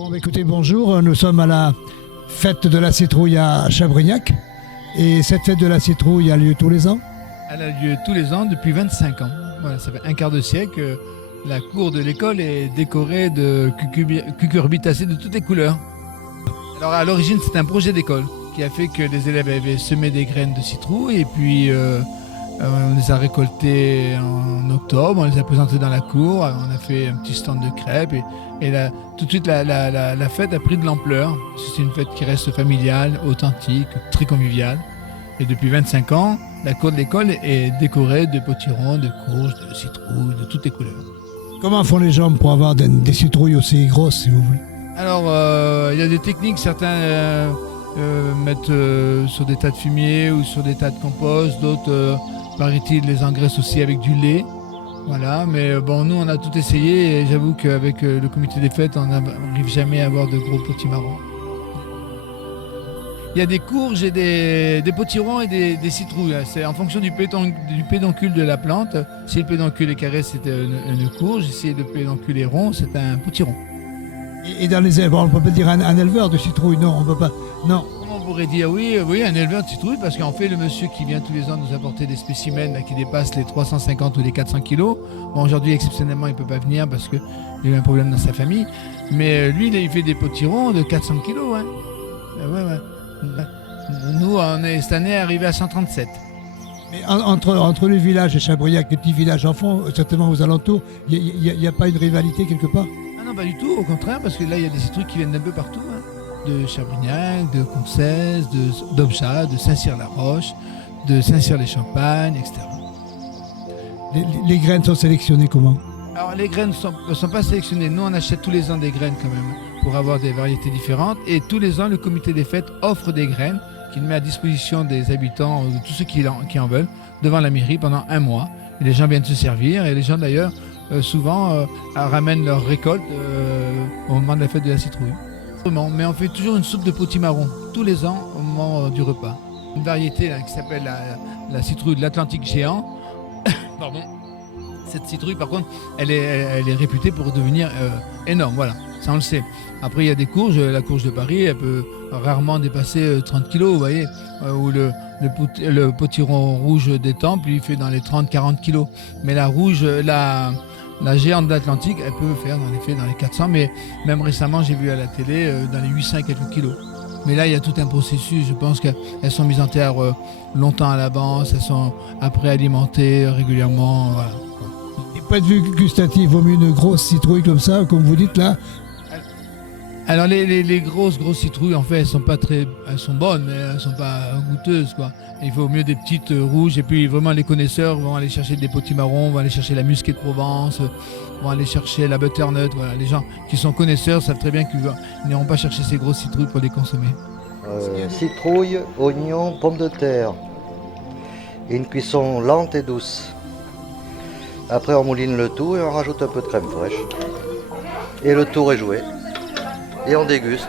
Bon, écoutez, bonjour. Nous sommes à la fête de la citrouille à Chabrignac. Et cette fête de la citrouille a lieu tous les ans? Elle a lieu tous les ans depuis 25 ans. Voilà, ça fait un quart de siècle. La cour de l'école est décorée de cucurbitacées de toutes les couleurs. Alors à l'origine, c'est un projet d'école qui a fait que les élèves avaient semé des graines de citrouille et puis on les a récoltées en octobre, on les a présentées dans la cour, on a fait un petit stand de crêpes et là, tout de suite la fête a pris de l'ampleur. C'est une fête qui reste familiale, authentique, très conviviale. Et depuis 25 ans, la cour de l'école est décorée de potirons, de courges, de citrouilles, de toutes les couleurs. Comment font les gens pour avoir des citrouilles aussi grosses, si vous voulez? Alors, il y a des techniques, certains mettent sur des tas de fumier ou sur des tas de compost, d'autres, paraît-il, les engraissent aussi avec du lait. Voilà, mais bon, nous on a tout essayé et j'avoue qu'avec le comité des fêtes, on n'arrive jamais à avoir de gros potimarrons. Il y a des courges et des potirons et des citrouilles. C'est en fonction du pédoncule de la plante. Si le pédoncule est carré, c'est une courge. Si le pédoncule est rond, c'est un potiron. Et dans les éleveurs, on ne peut pas dire un éleveur de citrouille, non, on ne peut pas. Non. Comment on pourrait dire oui, un éleveur de citrouille, parce qu'en fait, le monsieur qui vient tous les ans nous apporter des spécimens là, qui dépassent les 350 ou les 400 kilos. Bon, aujourd'hui, exceptionnellement, il ne peut pas venir parce qu'il a eu un problème dans sa famille. Mais lui, il fait des potirons de 400 kilos. Hein. Ouais. Nous, on est cette année arrivé à 137. Mais entre le village et Chabrignac, les petits villages enfants, certainement aux alentours, il n'y a pas une rivalité quelque part? Ah non, pas du tout, au contraire, parce que là, il y a des citrouilles qui viennent d'un peu partout. Hein. De Chabrignac, de Concès, d'Obchat, de Saint-Cyr-la-Roche, de Saint-Cyr-les-Champagnes, etc. Les graines sont sélectionnées comment? Alors, les graines ne sont pas sélectionnées. Nous, on achète tous les ans des graines quand même, pour avoir des variétés différentes. Et tous les ans, le comité des fêtes offre des graines qu'il met à disposition des habitants, de tous ceux qui en veulent, devant la mairie pendant un mois. Et les gens viennent se servir. Et les gens, d'ailleurs, souvent ramènent leur récolte au moment de la fête de la citrouille. Mais on fait toujours une soupe de potimarron tous les ans au moment du repas. Une variété là, qui s'appelle la citrouille de l'Atlantique géant. Pardon. Cette citrouille, par contre, elle est réputée pour devenir énorme. Voilà, ça on le sait. Après, il y a des courges. La courge de Paris, elle peut rarement dépasser 30 kilos, vous voyez. Ou le potiron rouge des Temples, il fait dans les 30-40 kilos. Mais la géante de l'Atlantique, elle peut faire dans les 400, mais même récemment, j'ai vu à la télé dans les 800 et quelques kilos. Mais là, il y a tout un processus. Je pense qu'elles sont mises en terre longtemps à l'avance, elles sont après alimentées régulièrement. Voilà. Et point de vue gustatif, vaut mieux une grosse citrouille comme ça, comme vous dites là? Alors les grosses citrouilles, en fait, elles sont bonnes, mais elles sont pas goûteuses, quoi. Il vaut mieux des petites rouges, et puis vraiment les connaisseurs vont aller chercher des potimarrons, vont aller chercher la musquée de Provence, vont aller chercher la butternut. Voilà, les gens qui sont connaisseurs savent très bien qu'ils n'iront pas chercher ces grosses citrouilles pour les consommer. Citrouille, oignons, pommes de terre. Et une cuisson lente et douce. Après on mouline le tout et on rajoute un peu de crème fraîche. Et le tour est joué. Et on déguste.